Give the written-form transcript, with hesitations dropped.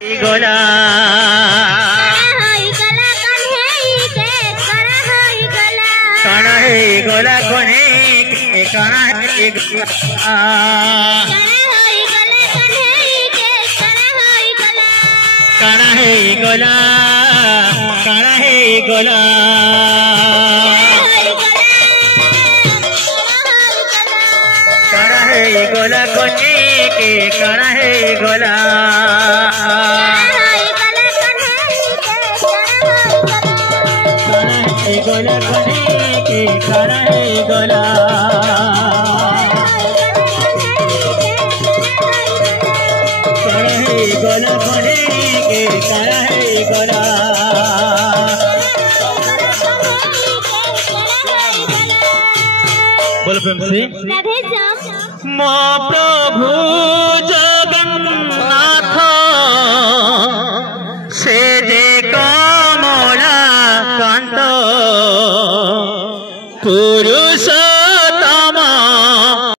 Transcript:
गोला गोला कोने काना काना है गोला काना है गोला काना है गोला कोने के काना है गोला गोला कोने के काना है गोला गोला कोने के काना है गोला बोल प्रेम से मो प्रभु जगन्नाथ से जे कमला कांत पुरुष